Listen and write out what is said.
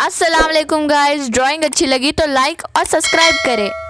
अस्सलाम वालेकुम guys, drawing अच्छी लगी तो लाइक और सब्सक्राइब करें।